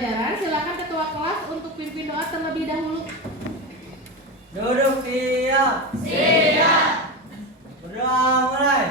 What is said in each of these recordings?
pembelajaran. Silakan ketua kelas untuk pimpin doa terlebih dahulu. Duduk siap. Siap. Berdoa mulai.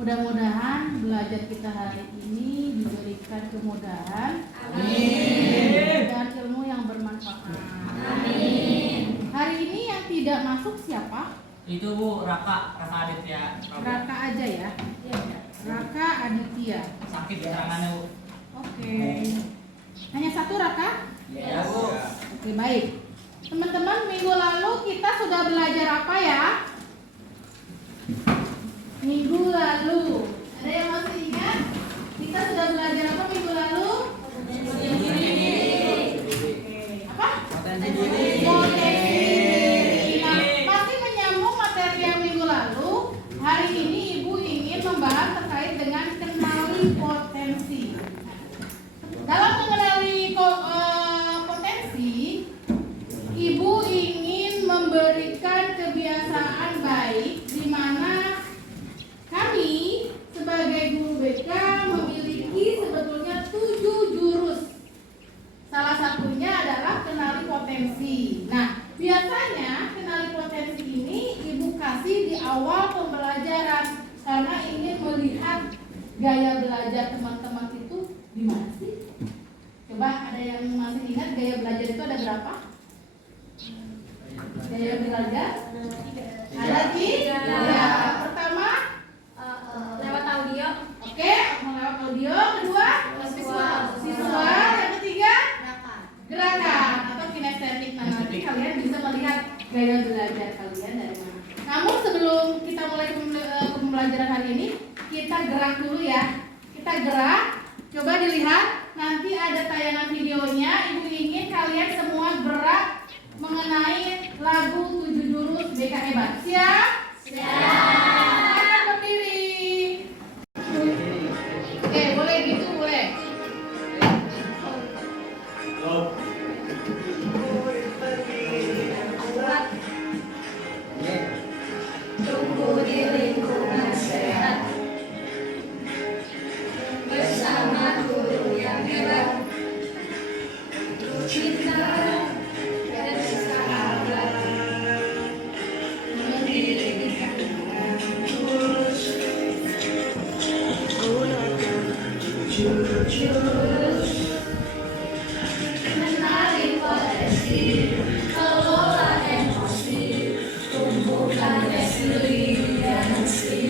Mudah-mudahan belajar kita hari ini diberikan kemudahan. Amin. Dan ilmu yang bermanfaat. Amin. Hari ini yang tidak masuk siapa? Itu Bu, Raka Aditya. Raka aja ya. Raka Aditya. Sakit tangannya Bu. Oke. Hanya satu Raka? Ya Bu. Oke, baik. Teman-teman, minggu lalu kita sudah belajar apa ya? Minggu lalu. Ada yang masih ingat? Kita sudah belajar apa minggu lalu? Apa? Potensi diri. Nah, masih menyambung materi yang minggu lalu. Hari ini Ibu ingin membahas terkait dengan kenali potensi. Dalam mengenali potensi, Ibu ingin memberikan kebiasaan baik di mana kami sebagai guru BK memiliki sebetulnya 7 jurus. Salah satunya adalah kenali potensi. Nah, biasanya kenali potensi ini Ibu kasih di awal pembelajaran karena ingin melihat gaya belajar teman-teman itu gimana sih? Coba ada yang masih ingat gaya belajar itu ada berapa? Gaya belajar? Ada 3. Pertama, Lewat audio. oke, lewat audio. Kedua, siswa. Yang ketiga, gerakan atau kinestetik. Nah, nanti kalian bisa melihat gaya belajar kalian dari mana. Namun sebelum kita mulai pembelajaran hari ini, kita gerak dulu ya. Kita gerak. Coba dilihat. Nanti ada tayangan videonya. Ibu ingin kalian semua gerak mengenai lagu 7 jurus BK Hebat. Siap? Silakan berdiri. Oke, boleh gitu, boleh. Tumbuh di lingkungan sehat bersama guru yang hebat. Cinta dan sahabat mendirikan tulus. Jurus kenali potensi, kelola emosi, tumbuhkan resiliensi,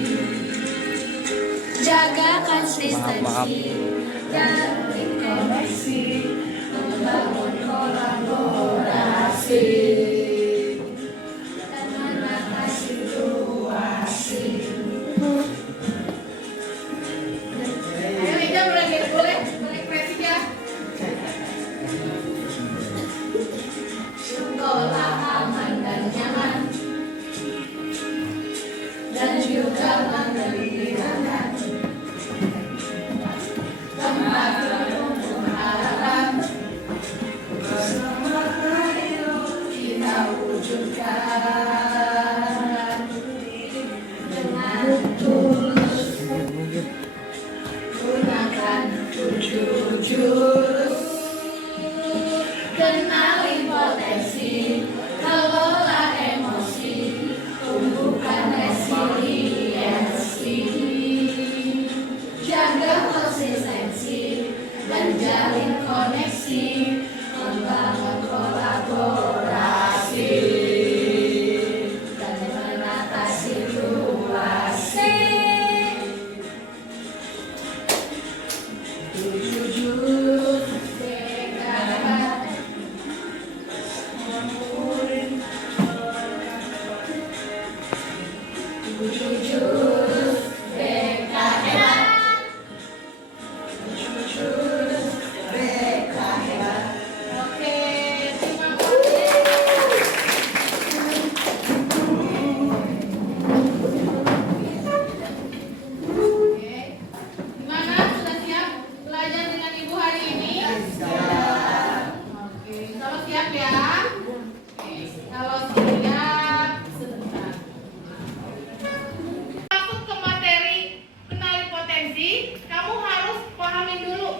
jaga konsistensi dan koneksi, membangun kolaborasi dan mengatasi situasi. Ayo Ija, boleh kreatif ya. Sekolah aman dan nyaman dan juga menyenangkan, tempat untuk harapan bersama ayo kita wujudkan dengan tulus. Gunakan 7 jurus, kenali potensi, kelola emosi, tumbuhkan resiliensi. Jurus BK hebat. Jurus BK hebat. Oke, terima kasih. Oke, gimana? Sudah siap belajar dengan Ibu hari ini? Oke, kalau siap ya. Oke, kalau siap sebentar. Masuk ke materi kenali potensi, kamu harus pahami dulu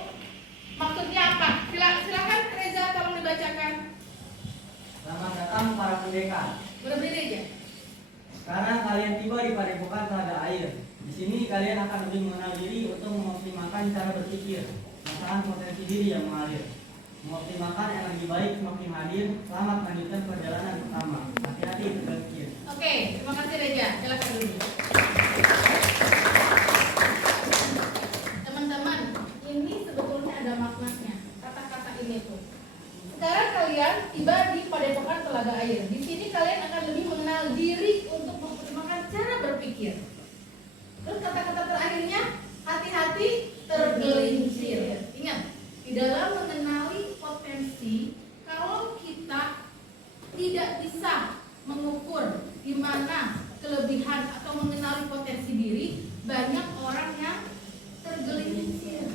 maksudnya apa. Silakan Reza, tolong dibacakan. Selamat datang para pendekar. Berdiri aja. Sekarang kalian tiba di padepokan telaga air. Di sini kalian akan lebih mengenal diri untuk mengoptimalkan cara berpikir, masalah potensi diri yang mengalir. Mengoptimalkan energi baik semakin hadir. Selamat melanjutkan perjalanan pertama. Hati-hati berpikir. Oke, terima kasih Reza. Silakan dulu. Teman-teman, ini sebetulnya ada maknanya. Kata-kata ini tuh. Sekarang kalian tiba di padepokan telaga air. Di sini kalian akan lebih mengenal diri untuk mengoptimalkan cara berpikir. Terus kata-kata terakhirnya, hati-hati tergelincir. Ingat, di dalam mengenali potensi, kalau kita tidak bisa mengukur di mana kelebihan atau mengenali potensi diri, banyak orang yang tergelincir.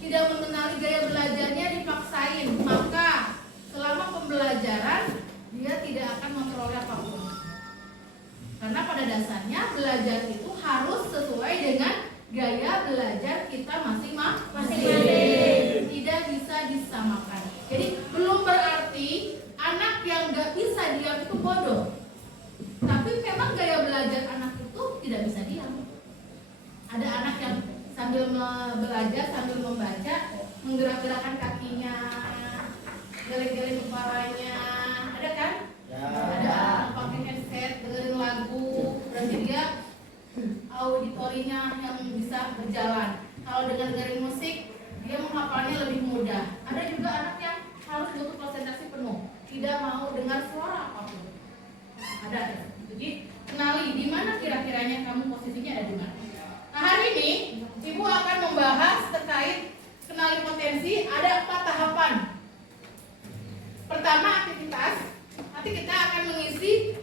Tidak mengenali gaya belajarnya, dipaksain, maka selama pembelajaran dia tidak akan memperoleh apapun. Karena pada dasarnya belajar itu harus sesuai dengan gaya belajar kita masing-masing. Tidak bisa disamakan. Jadi belum berarti anak yang gak bisa diam itu bodoh. Tapi memang gaya belajar anak itu tidak bisa diam. Ada anak yang sambil belajar, sambil membaca, menggerak-gerakkan kakinya, geleng-geleng kepalanya. Ada kan? Ada anak pakai headset, dengerin lagu, berarti dia auditorinya yang bisa berjalan. Kalau dengerin musik, dia menghafalnya lebih mudah. Ada juga anak yang harus butuh konsentrasi penuh, tidak mau dengar suara apapun. Ada. Jadi kenali di mana kira-kiranya kamu posisinya ada di mana. Nah, hari ini Ibu akan membahas terkait kenali potensi. Ada 4 tahapan. Pertama, aktivitas. Nanti kita akan mengisi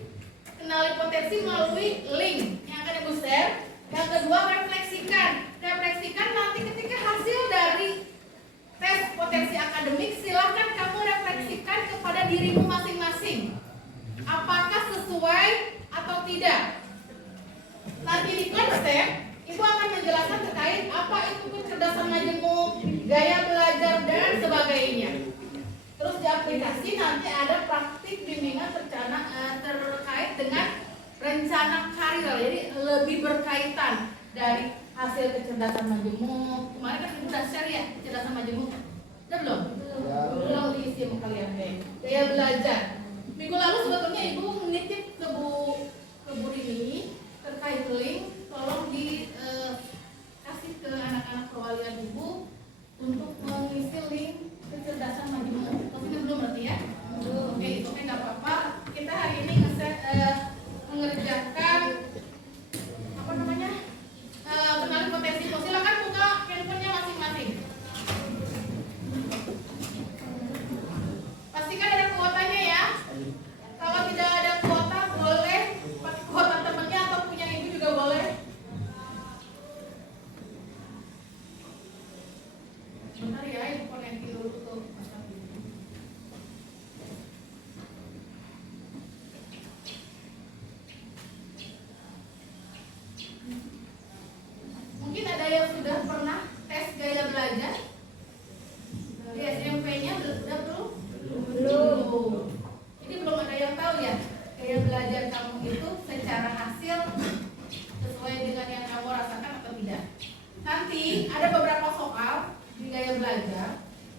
kenali potensi melalui link yang akan Ibu share. Yang kedua, refleksikan. Refleksikan nanti ketika hasil dari tes potensi akademik, silakan kamu refleksikan kepada dirimu masing-masing. Apakah sesuai atau tidak? Nanti di konsep, Ibu akan menjelaskan terkait apa itu kecerdasan majemuk, gaya belajar, dan sebagainya. Terus di aplikasi nanti ada praktik bimbingan terkait dengan rencana karir. Jadi lebih berkaitan dari hasil kecerdasan majemuk. Kemarin kan Ibu sudah share ya kecerdasan majemuk. Udah belum? Belum diisi sama kalian deh. Gaya belajar. Minggu lalu sebetulnya Ibu menitip ke Bu Rini terkait link. Tolong dikasih ke anak-anak perwalian Ibu untuk mengisi link kecerdasan majemuk. Maksudnya belum berarti ya? Oke, nggak apa-apa. Kita hari ini mengerjakan apa namanya? Kenali potensi. Silakan buka handphonenya masing-masing. Pastikan ada kuotanya ya. Kalau tidak ada kuota boleh pakai kuota temannya atau punya Ibu juga boleh. Bentar ya, Ibu koneksi dulu tuh. Mungkin ada yang sudah pernah tes gaya belajar? Di SMP-nya sudah belum? Belum. Jadi belum ada yang tahu ya gaya belajar kamu itu secara hasil sesuai dengan yang kamu rasakan atau tidak. Nanti ada beberapa soal di gaya belajar.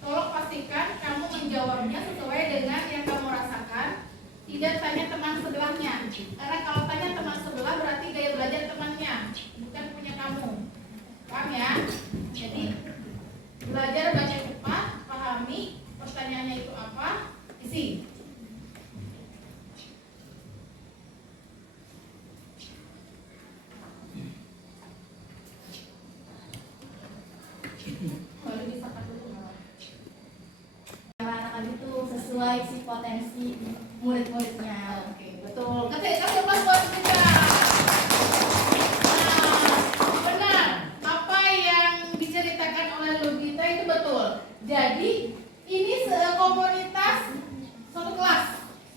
Tolong pastikan kamu menjawabnya sesuai dengan yang kamu rasakan. Tidak tanya teman sebelahnya. Karena kalau tanya teman sebelah berarti gaya belajar temannya, bukan punya kamu. Paham ya? Jadi belajar baca cepat, pahami pertanyaannya itu apa, isi. sih potensi murid-muridnya. Oke, betul. Kasih plus buat kita. Nah, benar. Apa yang diceritakan oleh Lugita itu betul. Jadi ini komunitas satu kelas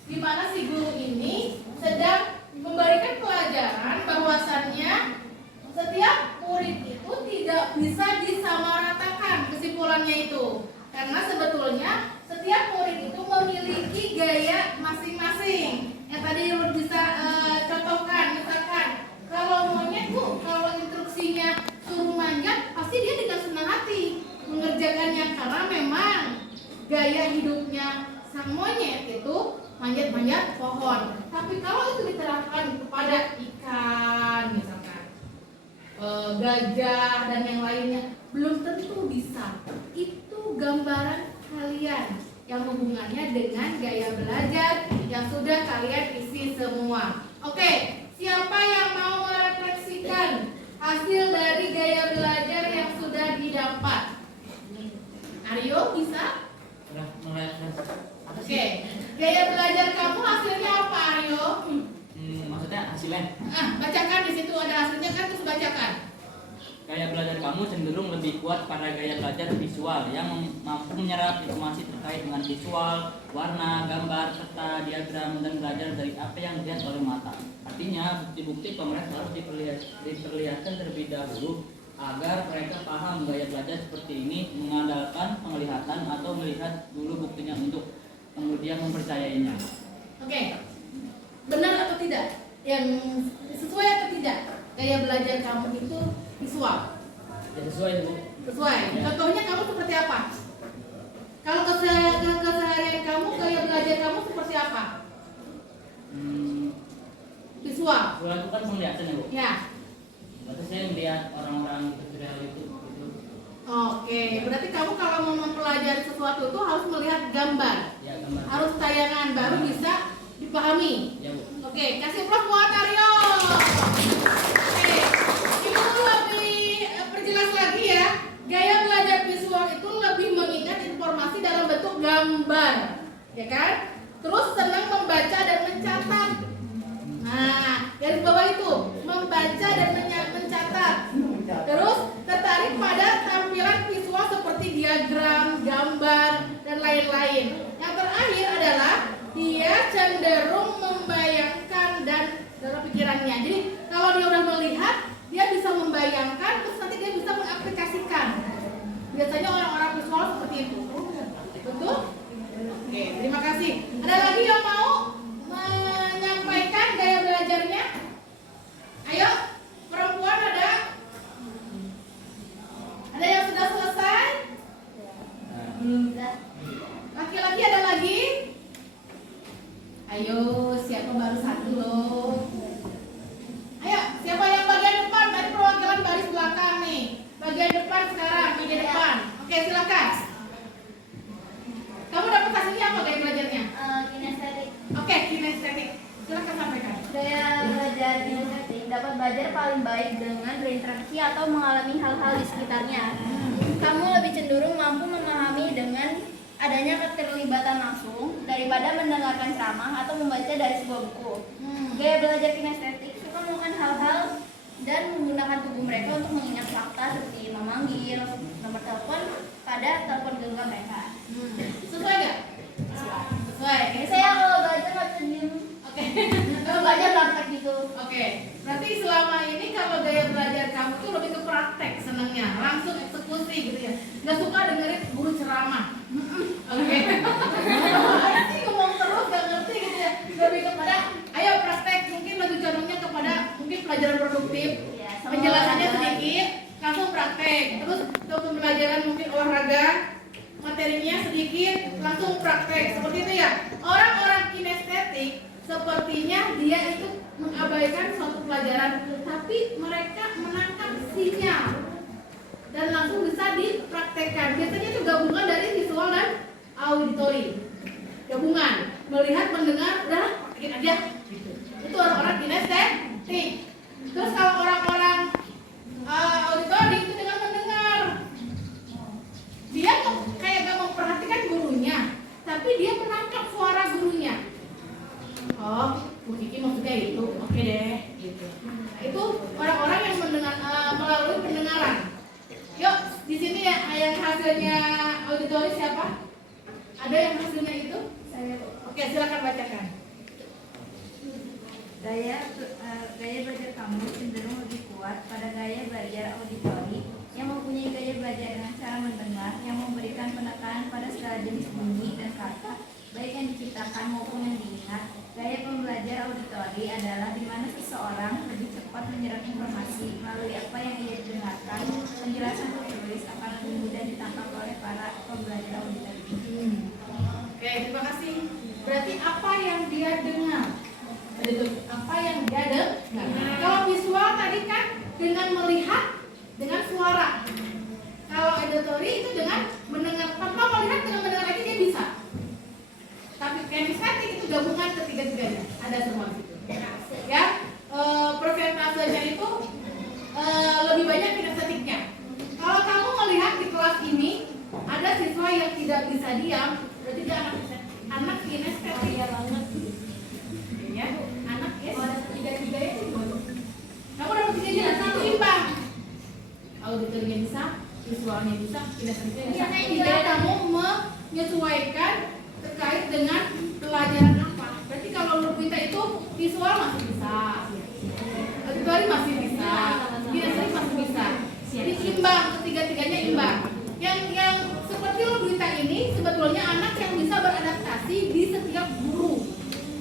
di mana si guru ini sedang memberikan pelajaran bahwasannya setiap murid itu tidak bisa disamaratakan, kesimpulannya itu. Karena sebetulnya setiap murid itu memiliki gaya masing-masing. Yang tadi Ruth bisa contohkan, misalkan kalau monyet tuh kalau instruksinya suruh manjat, pasti dia dengan senang hati mengerjakannya karena memang gaya hidupnya sang monyet itu manjat-manjat pohon. Tapi kalau itu diterapkan kepada ikan misalkan, gajah dan yang lainnya, belum tentu bisa. Itu gambaran kalian yang hubungannya dengan gaya belajar yang sudah kalian isi semua. Oke, siapa yang mau merefleksikan hasil dari gaya belajar yang sudah didapat? Aryo bisa? Udah mulai apa sih? Oke, gaya belajar kamu hasilnya apa, Aryo? Maksudnya hasilnya Bacakan di situ ada hasilnya kan, terus bacakan. gaya belajar kamu cenderung lebih kuat pada gaya belajar visual yang mampu menyerap informasi terkait dengan visual, warna, gambar, peta, diagram, dan belajar dari apa yang dilihat oleh mata. Artinya, bukti-bukti pemeres harus diperlihatkan terlebih dahulu agar mereka paham gaya belajar seperti ini mengandalkan penglihatan atau melihat dulu buktinya untuk kemudian mempercayainya. Oke, benar atau tidak? Yang sesuai atau tidak? Gaya belajar kamu itu visual. Ya sesuai Bu. Sesuai. Contohnya kamu seperti apa? Kalau keseharian kamu, gaya belajar kamu seperti apa? Visual. Visual itu kan penglihatan ya Bu. Ya. Berarti saya melihat orang-orang tutorial YouTube gitu. Oke, berarti kamu kalau mau mempelajari sesuatu itu harus melihat gambar. Ya gambar. Harus tayangan baru bisa dipahami. Ya Bu. Oke, kasih plus buat Aryo. Oke, Ibu lebih perjelas lagi ya. Gaya belajar visual itu lebih mengingat informasi dalam bentuk gambar, ya kan? Terus senang membaca dan mencatat. Nah, garis bawah itu membaca dan mencatat. Terus tertarik pada tampilan visual seperti diagram, gambar, dan lain-lain. Yang terakhir adalah dia cenderung membayangkan dan dalam pikirannya. Jadi kalau dia udah melihat, dia bisa membayangkan, terus nanti dia bisa mengaplikasikan. Biasanya orang-orang visual seperti itu. Betul? Oke, terima kasih. Ada lagi yang mau menyampaikan gaya belajarnya? Ayo, perempuan ada? Ada yang sudah selesai? Laki-laki ada lagi? Ayo, siapa baru satu loh? Ayo, siapa yang bagian depan? Tadi perwakilan baris belakang nih. Bagian depan sekarang, bagian depan. Oke, silakan. Kamu dapat hasilnya apa gaya belajarnya? Kinestetik. Oke, kinestetik. Silakan sampaikan. Gaya belajar kinestetik dapat belajar paling baik dengan berinteraksi atau mengalami hal-hal di sekitarnya. Kamu lebih cenderung mampu memahami dengan adanya keterlibatan langsung daripada mendengarkan ceramah atau membaca dari sebuah buku. Gaya belajar kinestetik suka melakukan hal-hal dan menggunakan tubuh mereka untuk mengingat fakta seperti memanggil nomor telepon pada telepon genggam mereka. Sesuai nggak? Sesuai. Jadi saya kalau belajar nggak bisa diem. Oke. Kalau belajar praktek gitu. Oke. Berarti selama ini kalau gaya belajar kamu tuh lebih ke praktek senangnya, langsung eksekusi gitu ya. Nggak suka dengerin guru ceramah. Oke. Ada sih ngomong terus nggak ngerti gitu ya. Lebih kepada ayo praktek, mungkin lebih condongnya kepada mungkin pelajaran produktif. Ya, sama Penjelasannya olahraga. sedikit, langsung praktek. Terus untuk pembelajaran mungkin olahraga, materinya sedikit, langsung praktek. Seperti itu ya. Orang-orang kinestetik sepertinya dia itu mengabaikan suatu pelajaran, tapi mereka menangkap sinyal dan langsung bisa dipraktekkan. Biasanya itu gabungan dari visual dan auditori. Gabungan, melihat, mendengar, udah praktekin aja. Gitu. Itu orang-orang kinestetik. Terus kalau orang-orang auditori itu dengan mendengar, dia kayak gak memperhatikan gurunya, tapi dia menangkap silakan bacakan. Gaya belajar kamu cenderung lebih kuat pada gaya belajar auditori yang mempunyai gaya belajar dengan cara mendengar yang memberikan penekanan pada segala jenis bunyi dan kata baik yang diciptakan maupun yang diingat. Gaya pembelajar auditori adalah di mana seseorang lebih cepat menyerap informasi melalui apa yang ia dengarkan. Penjelasan tertulis akan lebih mudah ditangkap oleh para pembelajar auditori. Oke, terima kasih. Berarti apa yang dia dengar? Apa yang dia dengar? Kalau visual tadi kan dengan melihat, dengan suara. Kalau auditory itu dengan mendengar. Tanpa melihat, dengan mendengar lagi dia bisa. Tapi kinestetik itu gabungan ketiga-tiganya. Ada semua di situ. Ya, persentasenya itu lebih banyak kinestetiknya. Kalau kamu melihat di kelas ini ada siswa yang tidak bisa diam, berarti dia anak kinestetik. Ya, anak ya. Tiga-tiganya itu gimana? Kamu dapat tiga-tiganya satu imbang. Auditornya bisa, visualnya bisa, kinestetiknya bisa. Tinggal kamu menyesuaikan terkait dengan pelajaran apa. Berarti kalau lu minta itu visual masih bisa, auditory masih bisa, kinestetik masih bisa. Jadi imbang, ketiga-tiganya imbang. Yang seperti lu minta ini sebetulnya anak yang bisa beradaptasi di setiap guru.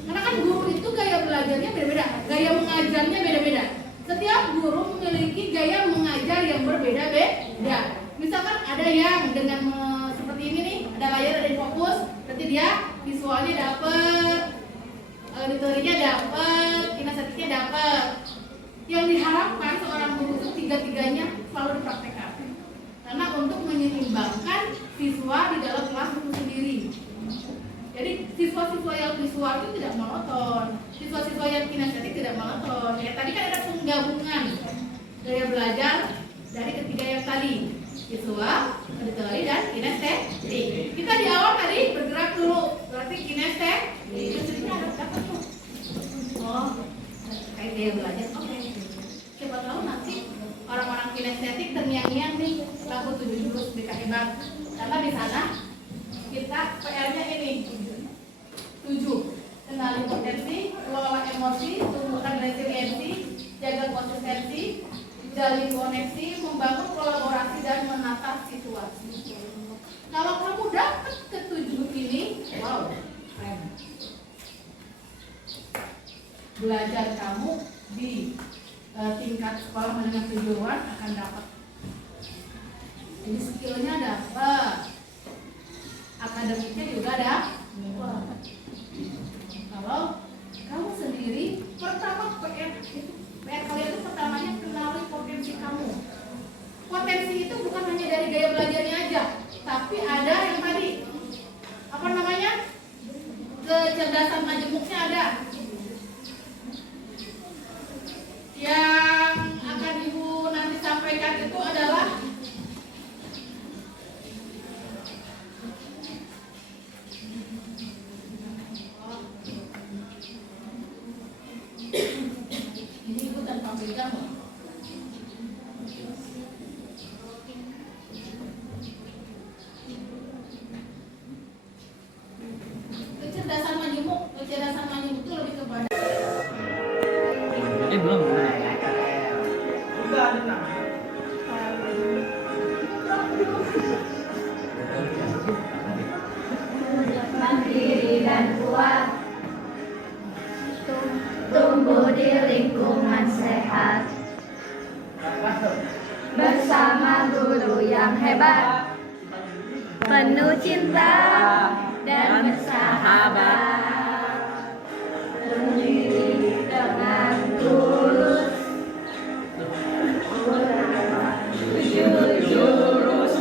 Karena kan guru itu gaya belajarnya beda-beda, gaya mengajarnya beda-beda. Setiap guru memiliki gaya mengajar yang berbeda-beda. Misalkan ada yang dengan seperti ini nih, ada layar, ada yang fokus, berarti dia visualnya dapet, auditorinya dapet, kinestetiknya dapet. Yang diharapkan seorang guru itu tiga-tiganya selalu dipraktekkan. Karena untuk menyeimbangkan siswa di dalam kelas itu sendiri. Jadi siswa-siswa yang visual itu tidak monoton, siswa-siswa yang kinestetik tidak monoton. Ya tadi kan ada penggabungan gaya belajar dari ketiga yang tadi, visual, auditory, dan kinestetik. Kita di awal tadi bergerak dulu, berarti kinestetik. Kinestetiknya ada apa tuh? Oh, kayak gaya belajar. Oke. Siapa tahu nanti orang-orang kinestetik terngiang-ngiang nih lagu 7 jurus BK Hebat. Karena di sana kita PR-nya ini 7. Kenali potensi, kelola emosi, tumbuhkan resiliensi, jaga konsistensi, jalin koneksi, membangun kolaborasi dan menata situasi. Kalau kamu dapat ke-7 ini, wow, keren. Belajar kamu di tingkat sekolah menengah kejuruan akan dapat. Jadi skillnya dapat, akademiknya juga ada. Kalau kamu sendiri, pertama PR kalian itu pertamanya kenali potensi kamu. Potensi itu bukan hanya dari gaya belajarnya aja, tapi ada yang tadi apa namanya, kecerdasan majemuknya ada. Yang akan ibu nanti sampaikan itu adalah ini ibu tanpa pegang loh. Kecerdasan majemuk itu lebih kepada Belum. Juga ada namanya. Mandiri dan kuat, tumbuh di lingkungan sehat, bersama guru yang hebat, penuh cinta dan bersahabat, berdiri dengan tulus, tujuh jurus,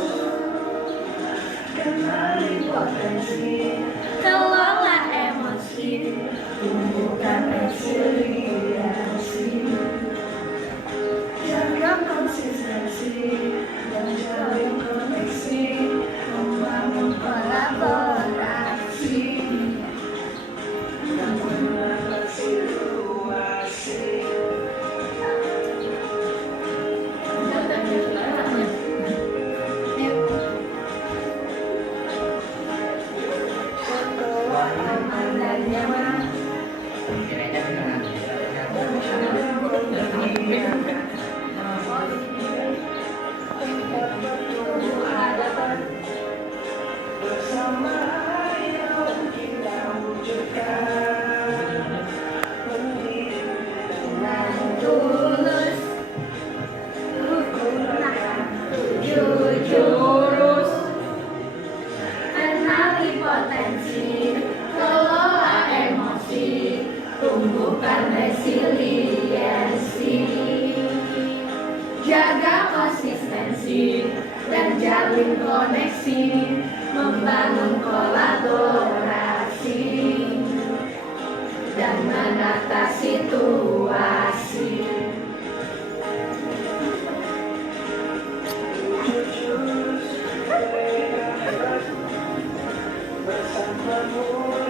kenali potensi, kelola emosi, tumbuhkan resiliensi, jaga konsistensi, dan jalin koneksi, membangun kolaborasi. Kiranya beneran. Tulus tujuh jurus, kenali potensi, kelola emosi, tumbuhkan resiliensi, jaga konsistensi dan jalin koneksi, membangun kolaborasi dan menata situasi. Bersamamu